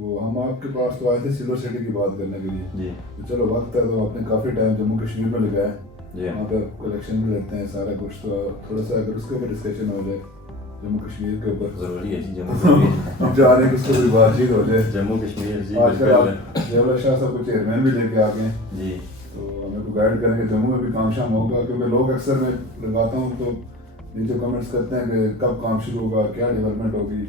تو ہم آپ کے پاس تو آئے تھے سلور سٹی کی بات کرنے کے لیے جی تو چلو وقت ہے تو آپ نے کافی ٹائم جموں کشمیر میں لگایا جی وہاں پہ کلیکشن بھی لیتے ہیں سارا کچھ تو تھوڑا سا اگر اس کے اوپر ڈسکشن ہو جائے جموں کشمیر کے اوپر ضروری ہے جی جموں کشمیر جانے کی اس کو کوئی بات چیت ہو جائے. جموں کشمیر جی آج کل آپ بالکل جیولر شاہ صاحب کو چیئرمین بھی لے کے آ گئے ہیں جی تو ہمیں کو گائیڈ کریں کہ جموں میں بھی کام شام ہوگا کیونکہ لوگ اکثر میں لگاتا ہوں تو نیچے کمنٹس کرتے ہیں کہ کب کام شروع ہوگا کیا ڈیولپمنٹ ہوگی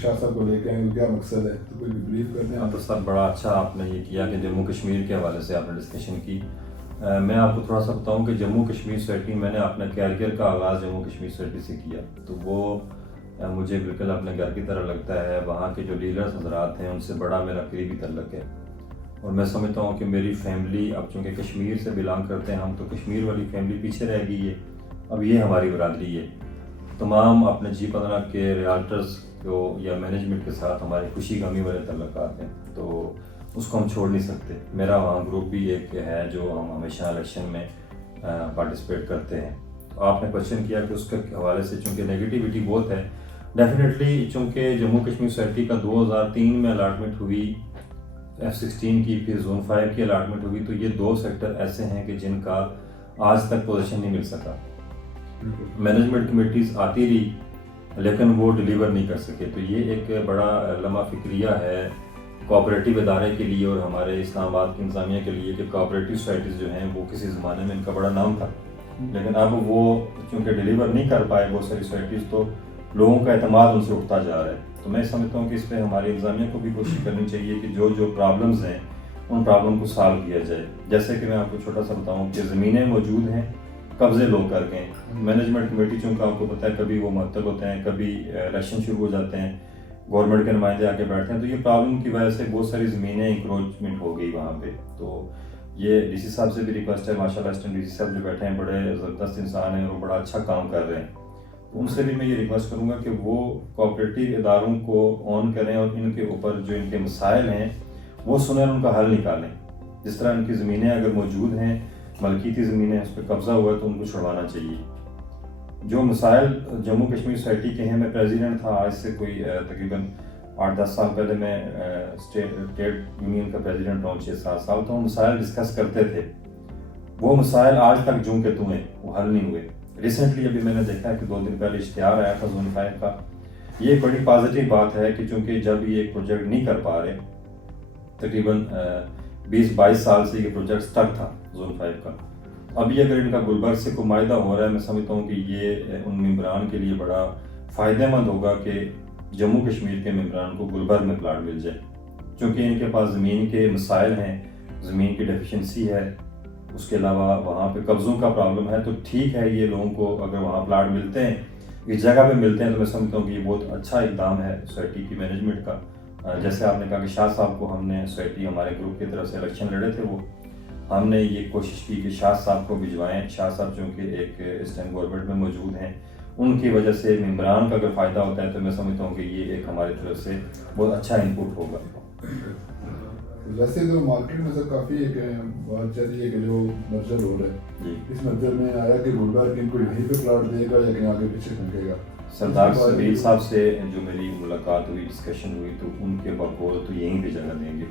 شاہ صاحب کو لے کے آئیں گے کیا مقصد ہے تو کوئی بلیو کرتے ہیں. تو سر بڑا اچھا آپ نے یہ کیا کہ جموں کشمیر کے حوالے سے آپ نے ڈسکشن کی. میں آپ کو تھوڑا سا بتاؤں کہ جموں کشمیر سوسائٹی میں نے اپنے کیریئر کا آغاز جموں کشمیر سوسائٹی سے کیا تو وہ مجھے بالکل اپنے گھر کی طرح لگتا ہے. وہاں کے جو لیڈرز حضرات ہیں ان سے بڑا میرا قریبی تعلق ہے اور میں سمجھتا ہوں کہ میری فیملی اب چونکہ کشمیر سے بلانگ کرتے ہیں ہم تو کشمیر والی فیملی پیچھے رہ گئی ہے. اب یہ ہماری برادری ہے. تمام اپنے G15 کے ریالٹرز کو یا مینجمنٹ کے ساتھ ہماری خوشی غمی والے تعلقات ہیں تو اس کو ہم چھوڑ نہیں سکتے. میرا وہاں گروپ بھی ایک ہے جو ہم ہمیشہ الیکشن میں پارٹیسپیٹ کرتے ہیں. تو آپ نے کوشچن کیا کہ اس کے حوالے سے چونکہ نیگیٹیوٹی بہت ہے ڈیفینیٹلی چونکہ جموں کشمیر سوسائٹی کا 2003 میں الاٹمنٹ ہوئی F16 کی پھر زون 5 کی الاٹمنٹ ہوئی تو یہ 2 سیکٹر ایسے ہیں کہ جن کا آج تک پوزیشن نہیں مل سکا. مینجمنٹ کمیٹیز آتی رہی لیکن وہ ڈیلیور نہیں کر سکے. تو یہ ایک بڑا لمحہ فکریہ ہے کوآپریٹیو ادارے کے لیے اور ہمارے اسلام آباد کی انتظامیہ کے لیے کہ کوآپریٹیو سوسائٹیز جو ہیں وہ کسی زمانے میں ان کا بڑا نام تھا لیکن اب وہ چونکہ ڈیلیور نہیں کر پائے بہت ساری سوسائٹیز تو لوگوں کا اعتماد ان سے اٹھتا جا رہا ہے. تو میں سمجھتا ہوں کہ اس پہ ہماری انتظامیہ کو بھی کوشش کرنی چاہیے کہ جو پرابلمز ہیں ان پرابلم کو سالو کیا جائے. جیسے کہ میں آپ کو چھوٹا سا بتاؤں کہ زمینیں موجود ہیں قبضے لوگ کر گئے ہیں. مینجمنٹ کمیٹی چونکہ آپ کو پتہ ہے کبھی وہ معطل ہوتے ہیں کبھی الیکشن شروع ہو جاتے ہیں گورنمنٹ کے نمائندے آ کے بیٹھتے ہیں تو یہ پرابلم کی وجہ سے بہت ساری زمینیں انکروچمنٹ ہو گئی وہاں پہ. تو یہ ڈی سی صاحب سے بھی ریکویسٹ ہے ماشاء اللہ اسٹنٹ ڈی سی صاحب جو بیٹھے ہیں بڑے زبردست انسان ہیں اور بڑا اچھا کام کر رہے ہیں. ان سے بھی میں یہ ریکویسٹ کروں گا کہ وہ کوآپریٹیو اداروں کو آن کریں اور ان کے اوپر جو ان کے مسائل ہیں وہ سنیں اور ان کا حل نکالیں. جس طرح ان کی زمینیں اگر موجود ہیں ملکیتی زمینیں اس پہ قبضہ ہوا ہے تو ان کو چھڑوانا چاہیے. جو مسائل جموں کشمیر سوسائٹی کے ہیں میں پریزیڈنٹ تھا آج سے کوئی تقریباً 8-10 سال پہلے میں اسٹیٹ یونین کا پریزیڈنٹ ہوں 6-7 سال تو ہم مسائل ڈسکس کرتے تھے. وہ مسائل آج تک جوں کے توں ہیں وہ حل نہیں ہوئے. ریسنٹلی ابھی میں نے دیکھا ہے کہ 2 دن پہلے اشتہار آیا تھا زون 5 کا. یہ بڑی پازیٹیو بات ہے کہ چونکہ جب یہ ایک پروجیکٹ نہیں کر پا رہے تقریباً 20-22 سال سے یہ پروجیکٹ سٹک تھا زون 5 کا. ابھی اگر ان کا گلبرگ سے کوئی معاہدہ ہو رہا ہے میں سمجھتا ہوں کہ یہ ان ممبران کے لیے بڑا فائدہ مند ہوگا کہ جموں کشمیر کے ممبران کو گلبرگ میں پلاٹ مل جائے چونکہ ان کے پاس زمین کے مسائل ہیں زمین کی ڈیفیشنسی ہے. اس کے علاوہ وہاں پہ قبضوں کا پرابلم ہے تو ٹھیک ہے یہ لوگوں کو اگر وہاں پلاٹ ملتے ہیں اس جگہ پہ ملتے ہیں تو میں سمجھتا ہوں کہ یہ بہت اچھا اقدام ہے سوسائٹی کی مینجمنٹ کا. جیسے آپ نے کہا کہ شاہ صاحب کو ہم نے سوسائٹی ہمارے گروپ کی طرف سے الیکشن لڑے تھے وہ ہم نے یہ کوشش کی کہ شاہ صاحب کو بھجوائیں. شاہ صاحب چونکہ ایک اس ٹائم گورنمنٹ میں موجود ہیں ان کی وجہ سے ممبران کا اگر فائدہ ہوتا ہے تو میں سمجھتا ہوں کہ یہ ایک ہماری طرف سے بہت اچھا انپٹ ہوگا. ویسے تو مارکیٹ میں سر کافی ایک بات چل رہی ہے کہ جو مرجر ہو رہا ہے جی اس مرجر میں آیا کہ گلبرگ ان کو یہیں پہ پلاٹ دے گا یا کہیں آگے پیچھے پھنکے گا. سردار سبیل صاحب سے جو میری ملاقات ہوئی ڈسکشن ہوئی تو ان کے بقول تو یہیں پہ جگہ دیں گے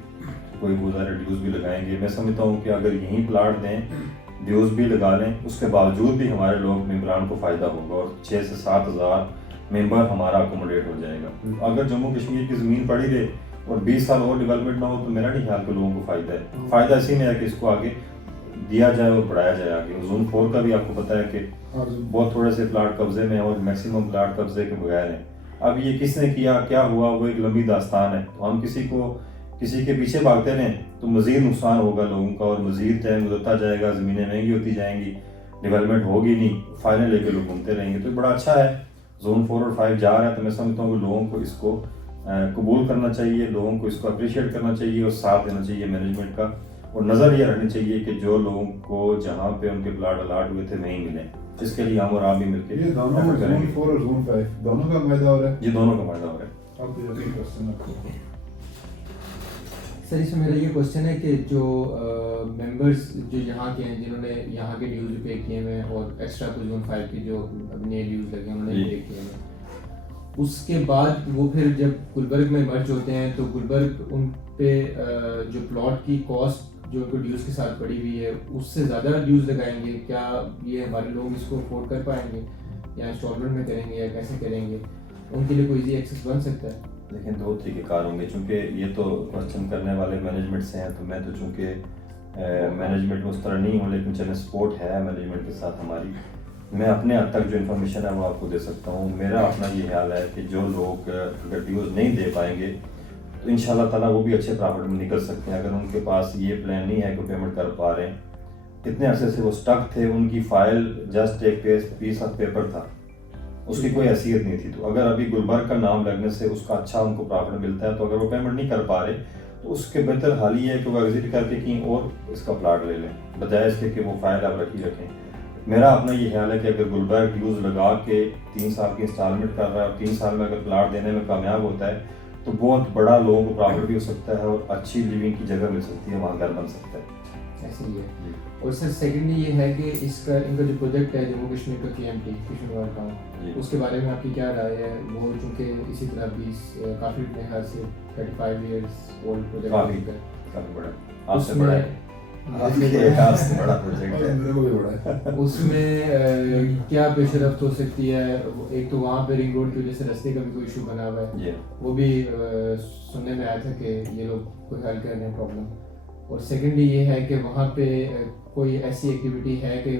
کوئی بہت سارے ڈیوز بھی لگائیں گے. میں سمجھتا ہوں کہ اگر یہیں پلاٹ دیں ڈیوز بھی لگا لیں اس کے باوجود بھی ہمارے لوگ ممبران کو فائدہ ہوگا اور 6 سے 7 ہزار ممبر ہمارا اکوموڈیٹ ہو جائے گا. اگر جموں کشمیر کی زمین پڑی رہے اور 20 سال اور ڈیولپمنٹ نہ ہو تو میرا نہیں خیال کہ لوگوں کو فائدہ ہے. فائدہ اسی میں ہے کہ اس کو آگے دیا جائے اور بڑھایا جائے آگے. زون 4 کا بھی آپ کو پتہ ہے کہ بہت تھوڑے سے پلاٹ قبضے میں اور میکسیمم پلاٹ قبضے کے بغیر ہیں. اب یہ کس نے کیا کیا ہوا وہ ایک لمبی داستان ہے. تو ہم کسی کے پیچھے بھاگتے رہیں تو مزید نقصان ہوگا لوگوں کا اور مزید ٹائم گزرتا جائے گا زمینیں مہنگی ہوتی جائیں گی ڈیولپمنٹ ہوگی نہیں فائدے لے کے لوگ گھومتے رہیں گے. تو بڑا اچھا ہے زون 4 اور 5 جا رہا ہے تو میں سمجھتا ہوں کہ لوگوں کو اس کو قبول کرنا چاہیے لوگوں کو اس کو اپریشیٹ کرنا چاہیے اور ساتھ دینا چاہیے مینجمنٹ کا اور نظر یہ رکھنی چاہیے کہ جو لوگوں کو جہاں پہ ان کے پلاٹ الاٹ ہوئے تھے وہیں ملیں. اس کے لیے ہم اور آپ بھی مل کے یہ دونوں زون 4 اور زون 5 دونوں کا معاہدہ ہو رہا ہے. یہ دونوں کا معاہدہ ہو رہا ہے. سر اس میں میرا یہ کوشچن ہے کہ جو ممبرس جو یہاں کے ہیں جنہوں نے یہاں کے ڈیوز پے کیے ہوئے ہیں اور ایکسٹرا کچھ زون 5 کے جو نئے ڈیوز لگے ہیں انہوں نے پے کیے ہیں اس کے بعد وہ پھر جب گلبرگ میں مرج ہوتے ہیں تو گلبرگ ان پہ جو پلاٹ کی کاسٹ جو ان کو ڈیوز کے ساتھ پڑی ہوئی ہے اس سے زیادہ ڈیوز لگائیں گے؟ کیا یہ ہمارے لوگ اس کو افورڈ کر پائیں گے یا انسٹالمنٹ میں کریں گے یا کیسے کریں گے؟ ان کے لیے کوئی ایزی ایکسیس بن سکتا ہے؟ لیکن دو طریقے کار ہوں گے، چونکہ یہ تو کوشچن کرنے والے مینجمنٹ سے ہیں، تو میں تو چونکہ مینجمنٹ میں اس طرح نہیں ہوں، لیکن چلیں سپورٹ ہے مینجمنٹ کے ساتھ ہماری، میں اپنے حد تک جو انفارمیشن ہے وہ آپ کو دے سکتا ہوں۔ میرا اپنا یہ خیال ہے کہ جو لوگ اگر ڈیوز نہیں دے پائیں گے تو ان شاء اللہ تعالیٰ وہ بھی اچھے پرافٹ میں نکل سکتے ہیں۔ اگر ان کے پاس یہ پلان نہیں ہے کہ پیمنٹ کر پا رہے ہیں، اتنے عرصے سے وہ سٹک تھے، ان کی فائل جسٹ ایک پیس آف پیپر تھا، اس کی کوئی حیثیت نہیں تھی، تو اگر ابھی گلبرگ کا نام لگنے سے اس کا اچھا ان کو پرافٹ ملتا ہے، تو اگر وہ پیمنٹ نہیں کر پا رہے تو اس کے بہتر حال یہ ہے کہ وہ ایگزٹ کر کے کہیں اور اس کا پلاٹ لے لیں، بجائے اس کے کہ وہ فائل آپ رکھی رکھیں۔ میرا اپنا یہ خیال ہے کہ اگر گلبرگ ڈیوز لگا کے 3 سال کی انسٹالمنٹ کر رہا ہے اور 3 سال میں اگر پلاٹ دینے میں کامیاب ہوتا ہے تو بہت بڑا لوگوں کو پرافٹ بھی ہو سکتا ہے اور اچھی لیونگ کی جگہ مل سکتی ہے، وہاں گھر بن سکتا ہے۔ ایسے ہی ہے۔ اور سر سیکنڈلی یہ ہے کہ ان کا جو پروجیکٹ ہے جموں کشمیر کا KMT کشمیر ٹاؤن، اس کے بارے میں آپ کی کیا رائے ہے؟ وہ چونکہ اسی طرح کافی خیال سے 35 ایئرس اولڈ پروجیکٹ ہے، کافی بڑا، آپ سے بڑا ہے، آپ سے بڑا پروجیکٹ ہے، میرے کو بھی بڑا ہے۔ اس میں کیا پیش رفت ہو سکتی ہے؟ ایک تو وہاں پہ رنگ روڈ کی وجہ سے راستے کا بھی کوئی ایشو بنا ہوا ہے، وہ بھی سننے میں آیا تھا کہ یہ لوگ کوئی حل کر رہے ہیں پرابلم۔ اور سیکنڈلی یہ ہے کہ وہاں پہ کوئی ایسی ایکٹیویٹی ہے کہ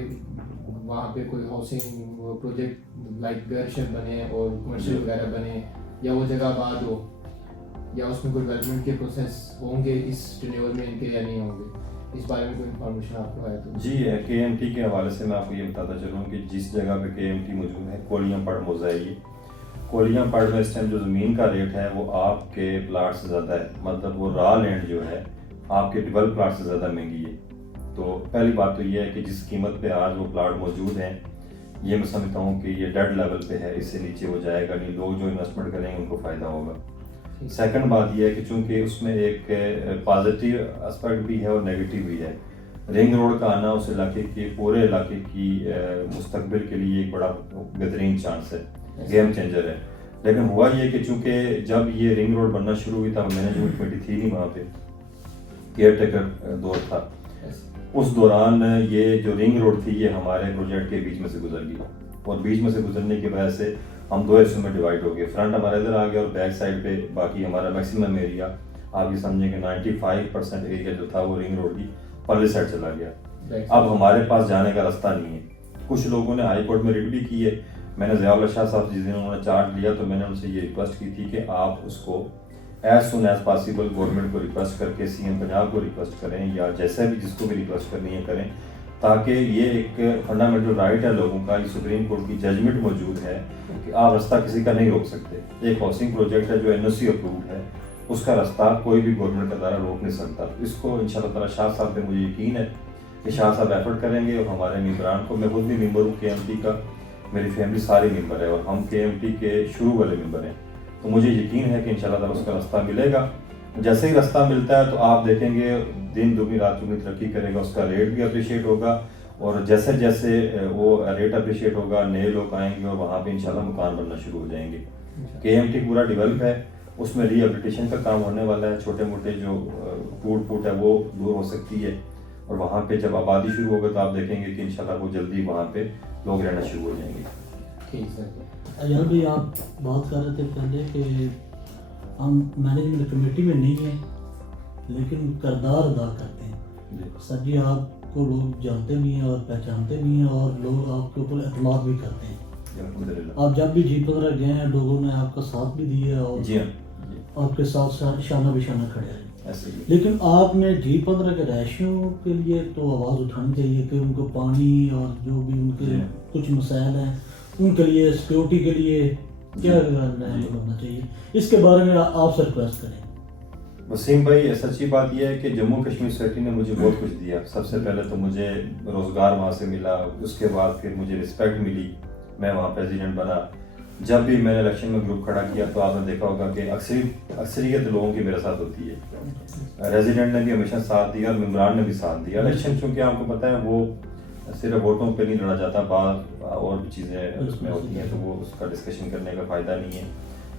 وہاں پہ کوئی ہاؤسنگ پروجیکٹ لائک گھر شر بنے اور کمرشل وغیرہ بنے، یا وہ جگہ آباد ہو، یا اس میں کوئی ڈیولپمنٹ کے پروسیس ہوں گے اس ٹینیور میں ان کے یا نہیں ہوں گے؟ اس بارے میں کوئی انفارمیشن آپ کو ہے تو؟ جی، KMT کے حوالے سے میں آپ کو یہ بتاتا چلوں کہ جس جگہ پہ KMT موجود ہے، کولیاں پڑ موزہ ہے، یہ کولیاں پڑ میں اس ٹائم جو زمین کا ریٹ ہے وہ آپ کے پلاٹ سے زیادہ ہے، مطلب وہ را لینڈ جو ہے آپ کے ڈیولپ پلاٹ سے زیادہ مہنگی ہے۔ تو پہلی بات تو یہ ہے کہ جس قیمت پہ آج وہ پلاٹ موجود ہیں، یہ میں سمجھتا ہوں کہ یہ ڈیڈ لیول پہ ہے، اس سے نیچے وہ جائے گا نہیں، لوگ جو انویسٹمنٹ کریں گے ان کو فائدہ ہوگا۔ سیکنڈ بات یہ ہے کہ چونکہ اس میں ایک پازیٹیو اسپیکٹ بھی ہے اور نیگیٹو بھی ہے، رنگ روڈ کا آنا اس علاقے کے پورے علاقے کی مستقبل کے لیے ایک بڑا بہترین چانس ہے، گیم چینجر ہے۔ لیکن ہوا یہ کہ چونکہ جب یہ رنگ روڈ بننا شروع ہوئی تھا، مینجمنٹ کمیٹی تھی نہیں وہاں پہ، کیئر ٹیکر دور تھا، اس دوران یہ جو رنگ روڈ تھی یہ ہمارے پروجیکٹ کے بیچ میں سے گزر گئی، اور بیچ میں سے گزرنے کی وجہ سے ہم 2 حصوں میں ڈیوائڈ ہو گئے، فرنٹ ہمارا ادھر آ گیا اور بیک سائڈ پہ باقی ہمارا میکسیمم ایریا، آپ یہ سمجھیں کہ 95% ایریا جو تھا وہ رنگ روڈ کی پرلی سائڈ چلا گیا۔ اب ہمارے پاس جانے کا راستہ نہیں ہے۔ کچھ لوگوں نے ہائی کورٹ میں ریٹ بھی کی ہے، میں نے ضیاء اللہ شاہ صاحب جس دن انہوں نے چارج لیا تو میں نے ان سے یہ ریکویسٹ کی تھی کہ آپ اس کو as soon as possible government کو ریکویسٹ کر کے CM پنجاب کو ریکویسٹ کریں یا جیسے بھی جس کو بھی ریکویسٹ کرنی ہے کریں، تاکہ یہ ایک فنڈامنٹل رائٹ ہے لوگوں کا، یہ سپریم کورٹ کی ججمنٹ موجود ہے کہ آپ راستہ کسی کا نہیں روک سکتے۔ ایک ہاؤسنگ پروجیکٹ ہے جو NOC اپرووڈ ہے، اس کا راستہ کوئی بھی گورنمنٹ کا ادارہ روک نہیں سکتا۔ اس کو انشاءاللہ تعالیٰ شاہ صاحب پہ مجھے یقین ہے کہ شاہ صاحب ایفرٹ کریں گے، اور ہمارے ممبران کو، میں خود بھی ممبر ہوں KMT کا، میری فیملی ساری ممبر ہے اور ہم KMT کے شروع والے ممبر ہیں، تو مجھے یقین ہے کہ انشاءاللہ تعالیٰ اس کا راستہ ملے گا۔ جیسے ہی راستہ ملتا ہے تو آپ دیکھیں گے دن دگنی رات چگنی ترقی کرے گا، اس کا ریٹ بھی اپریشیٹ ہوگا، اور جیسے جیسے وہ ریٹ اپریشیٹ ہوگا نئے لوگ آئیں گے اور وہاں پہ انشاءاللہ مکان بننا شروع ہو جائیں گے۔ KMT پورا ڈیولپ ہے، اس میں ری ہیبلیٹیشن کا کام ہونے والا ہے، چھوٹے موٹے جو ٹوٹ پھوٹ ہے وہ دور ہو سکتی ہے، اور وہاں پہ جب آبادی شروع ہوگا تو آپ دیکھیں گے کہ انشاءاللہ وہ جلدی وہاں پہ لوگ رہنا شروع ہو جائیں گے۔ ٹھیک سر۔ ایار بھائی آپ بات کر رہے تھے پہلے کہ ہم مینجمنٹ کمیٹی میں نہیں ہیں لیکن کردار ادا کرتے ہیں۔ سر جی آپ کو لوگ جانتے بھی ہیں اور پہچانتے بھی ہیں اور لوگ آپ کے اوپر اعتماد بھی کرتے ہیں۔ آپ جب بھی G15 گئے ہیں لوگوں نے آپ کا ساتھ بھی دیا اور آپ کے ساتھ شانہ بشانہ کھڑے ہیں، لیکن آپ نے G15 کے رہائشیوں کے لیے تو آواز اٹھانی چاہیے کہ ان کو پانی اور جو بھی ان کے کچھ مسائل ہیں ان کے لیے سیکورٹی کے لیے کیا کرنا چاہیے، اس کے بارے میں آپ سے ریکویسٹ کریں۔ وسیم بھائی، سچی بات یہ ہے کہ جموں کشمیر سوسائٹی نے مجھے بہت کچھ دیا۔ سب سے پہلے تو مجھے روزگار وہاں سے ملا، اس کے بعد پھر مجھے رسپیکٹ ملی، میں وہاں پریزیڈنٹ بنا۔ جب بھی میں نے الیکشن میں گروپ کھڑا کیا تو آپ نے دیکھا ہوگا کہ اکثریت لوگوں کی میرے ساتھ ہوتی ہے، ریزیڈنٹ نے بھی ہمیشہ ساتھ دیا اور ممبران نے بھی ساتھ دیا۔ الیکشن چونکہ آپ کو پتہ ہے وہ صرف ووٹوں پہ نہیں لڑا جاتا، بعض اور بھی چیزیں اس میں ہوتی ہیں، تو وہ اس کا ڈسکشن کرنے کا فائدہ نہیں ہے.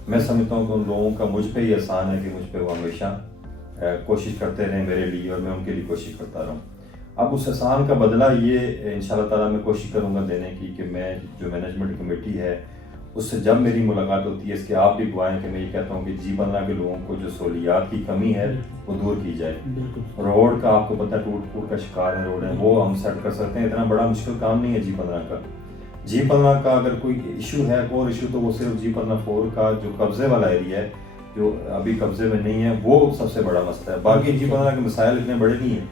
میں سمجھتا ہوں کہ ان لوگوں کا مجھ پہ یہ احسان ہے کہ مجھ پہ وہ ہمیشہ کوشش کرتے رہیں میرے لیے، اور میں ان کے لیے کوشش کرتا رہوں. اب اس احسان کا بدلہ یہ انشاءاللہ تعالیٰ میں کوشش کروں گا دینے کی کہ میں جو مینجمنٹ کمیٹی ہے اس سے جب میری ملاقات ہوتی ہے، اس کے آپ بھی گواہیں کہ میں یہ کہتا ہوں کہ G15 کے لوگوں کو جو سہولیات کی کمی ہے وہ دور کی جائے. روڈ کا آپ کو پتہ ٹوٹ پھوٹ کا شکار ہے روڈ ہے، وہ ہم سیٹ کر سکتے ہیں. اتنا بڑا مشکل کام نہیں ہے G15 کا. G15 کا اگر کوئی ایشو ہے، اور ایشو تو وہ صرف G15 کا جو قبضے والا ایریا ہے، جو ابھی قبضے میں نہیں ہے، وہ سب سے بڑا مسئلہ ہے. باقی G15 کے مسائل اتنے بڑے نہیں ہیں.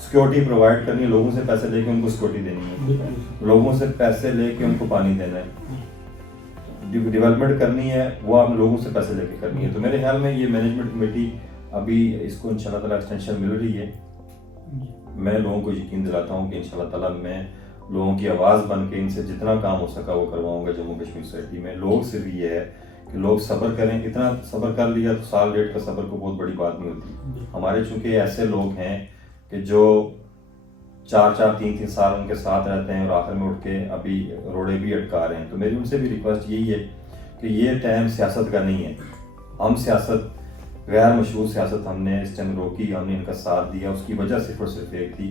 سیکورٹی پرووائڈ کرنی ہے، لوگوں سے پیسے لے کے ان کو سیکورٹی دینی ہے، لوگوں سے پیسے لے کے ان کو پانی دینا ہے. ڈیولپمنٹ کرنی ہے وہ آپ لوگوں سے پیسے لے کے کرنی ہے. تو میرے خیال میں یہ مینجمنٹ کمیٹی ابھی اس کو انشاءاللہ تعالیٰ ایکسٹینشن مل رہی ہے. میں لوگوں کو یقین دلاتا ہوں کہ انشاءاللہ تعالیٰ میں لوگوں کی آواز بن کے ان سے جتنا کام ہو سکا وہ کرواؤں گا جموں کشمیر سوسائٹی میں. لوگ صرف یہ ہے کہ لوگ صبر کریں. اتنا صبر کر لیا تو سال ڈیڑھ کا صبر کو بہت بڑی بات نہیں ہوتی. ہمارے چونکہ ایسے لوگ ہیں کہ جو 4-3 سال ان کے ساتھ رہتے ہیں اور آخر میں اٹھ کے ابھی روڑے بھی اٹکا رہے ہیں. تو میری ان سے بھی ریکویسٹ یہی ہے کہ یہ ٹائم سیاست کا نہیں ہے. ہم سیاست، غیر مشروع سیاست ہم نے اس ٹائم روکی، ہم نے ان کا ساتھ دیا. اس کی وجہ صرف اور صرف ایک تھی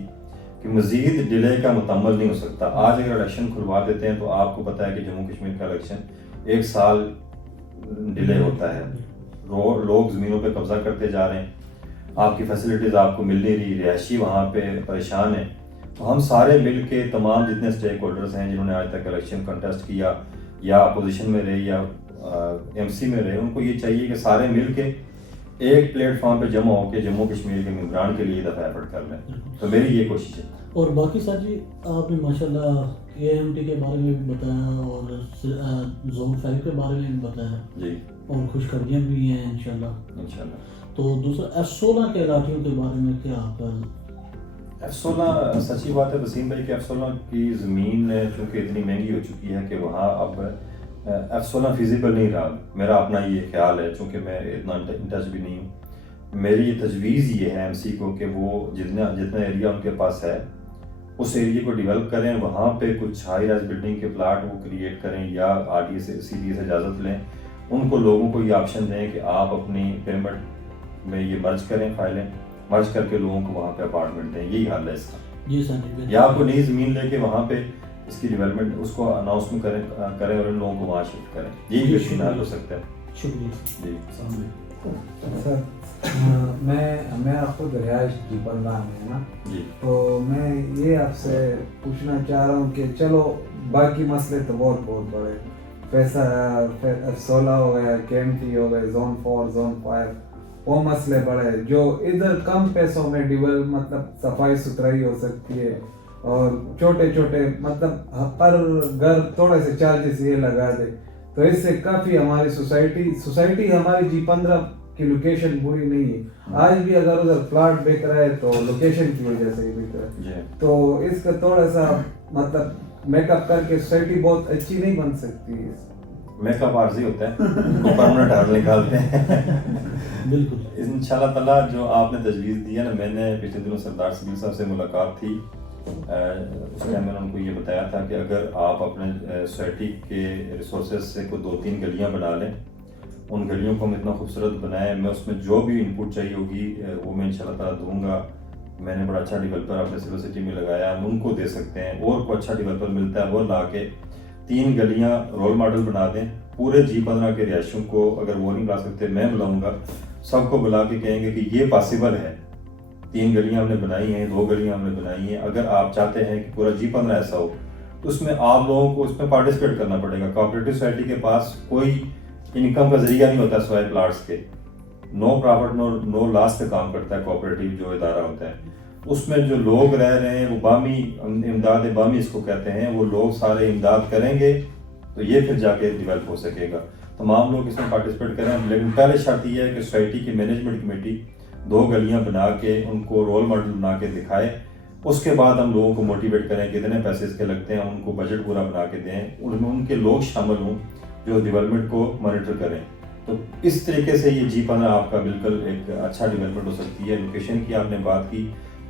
کہ مزید ڈیلے کا متمل نہیں ہو سکتا. آج اگر الیکشن کھلوا دیتے ہیں تو آپ کو پتہ ہے کہ جموں کشمیر کا الیکشن 1 سال ڈیلے ہوتا ہے. لوگ زمینوں پہ قبضہ کرتے جا رہے ہیں، آپ کی فیسلٹیز آپ کو مل نہیں رہی، رہائشی وہاں پہ پریشان ہیں. تو ہم سارے مل کے تمام جتنے اسٹیک ہولڈرز ہیں جنہوں نے آج تک الیکشن کنٹیسٹ کیا یا اپوزیشن میں رہے یا MC میں رہے، ان کو یہ چاہیے کہ سارے مل کے ایک پلیٹ فارم پہ جمع ہو کے جموں کشمیر کے ممبران کے لیے دفعہ ایفرٹ کر لیں. تو میری یہ کوشش ہے. اور باقی سر جی آپ نے ماشاءاللہ AMT کے بارے میں بھی بتایا اور زون 5 کے بارے میں بھی بتایا جی، اور خوشخبریاں بھی ہیں انشاءاللہ. تو دوسرا F16 کے علاقوں کے بارے میں کیا آپ کا؟ F16 سچی بات ہے وسیم بھائی کہ F16 کی زمین چونکہ اتنی مہنگی ہو چکی ہے کہ وہاں اب F16 فیزیبل نہیں رہا. میرا اپنا یہ خیال ہے، چونکہ میں اتنا ان ٹچ بھی نہیں ہوں. میری تجویز یہ ہے MC کو کہ وہ جتنا ایریا ان کے پاس ہے اس ایریے کو ڈیولپ کریں، وہاں پہ کچھ ہائی رائز بلڈنگ کے پلاٹ وہ کریٹ کریں یا RDA سے CD سے اجازت لیں. ان کو لوگوں کو یہ آپشن دیں کہ آپ اپنی پیمنٹ میں یہ مرج کریں، فائلیں مرج کر کے لوگوں کو وہاں پہ اپارٹمنٹ دیں. یہی حل ہے اس کا. جی سر، یا آپ کو نئی زمین لے کے وہاں پہ اس کی ڈیولپمنٹ اس کو اناؤنسمنٹ کریں اور ان لوگوں کو وہاں شفٹ کریں. یہی بہترین حل ہو سکتا ہے. شکریہ جی سر. میں آپ کو رہائش G15 میں نا، جی، تو میں یہ آپ سے پوچھنا چاہ رہا ہوں کہ چلو باقی مسئلے تو بہت بڑے، پیسہ F16 ہو گئے، KMT ہو گئے، زون 4 زون 5، وہ مسئلے بڑے. جو ادھر کم پیسوں میں مطلب صفائی ستھرائی ہو سکتی ہے اور چھوٹے مطلب پر گھر تھوڑے سے چارجز یہ لگا دے، تو اس سے کافی ہماری سوسائٹی ہماری G15 کی لوکیشن بری نہیں ہے. آج بھی اگر ادھر پلاٹ بک رہا ہے تو لوکیشن کی وجہ سے ہی بک رہا ہے. تو اس کا تھوڑا سا مطلب میک اپ کر کے سوسائٹی بہت اچھی نہیں بن سکتی. میک اپ عارضی ہوتا ہے، کو پرمنٹ حل نکالتے ہیں. بالکل انشاءاللہ تعالیٰ جو آپ نے تجویز دی ہے نا، میں نے پچھلے دنوں سردار سبیل صاحب سے ملاقات تھی. اس ٹائم میں نے ان کو یہ بتایا تھا کہ اگر آپ اپنے سوسائٹی کے ریسورسز سے کوئی 2-3 گلیاں بنا لیں، ان گلیوں کو ہم اتنا خوبصورت بنائیں، میں اس میں جو بھی انپٹ چاہیے ہوگی وہ میں انشاءاللہ تعالیٰ دوں گا. میں نے بڑا اچھا ڈیولپر اپنے سول سٹی میں لگایا، ہم ان کو دے سکتے ہیں. اور کوئی اچھا ڈیولپر ملتا ہے وہ لا کے 3 گلیاں رول ماڈل بنا دیں. پورے G15 کے رہائشیوں کو اگر وہ نہیں بنا سکتے میں بلاؤں گا، سب کو بلا کے کہیں گے کہ یہ پاسبل ہے. 3 گلیاں ہم نے بنائی ہیں، 2 گلیاں ہم نے بنائی ہیں. اگر آپ چاہتے ہیں کہ پورا G15 ایسا ہو تو اس میں آپ لوگوں کو اس میں پارٹیسپیٹ کرنا پڑے گا. کوآپریٹو سوسائٹی کے پاس کوئی انکم کا ذریعہ نہیں ہوتا سوائے پلاٹس کے. نو پرافٹ نو لاس پہ کام کرتا ہے کوآپریٹو جو ادارہ ہوتا ہے. اس میں جو لوگ رہ رہے ہیں وہ بامی امداد بامی اس کو کہتے ہیں، وہ لوگ سارے امداد کریں گے تو یہ پھر جا کے ڈیولپ ہو سکے گا. تمام لوگ اس میں پارٹیسپیٹ کریں، لیکن پہلے شرط یہ ہے کہ سوسائٹی کی مینجمنٹ کمیٹی 2 گلیاں بنا کے ان کو رول ماڈل بنا کے دکھائے. اس کے بعد ہم لوگوں کو موٹیویٹ کریں کتنے پیسے اس کے لگتے ہیں، ان کو بجٹ پورا بنا کے دیں، ان میں ان کے لوگ شامل ہوں جو ڈیولپمنٹ کو مانیٹر کریں. تو اس طریقے سے یہ G15 آپ کا بالکل ایک اچھا ڈیولپمنٹ ہو سکتی ہے. لوکیشن کی آپ نے بات کی،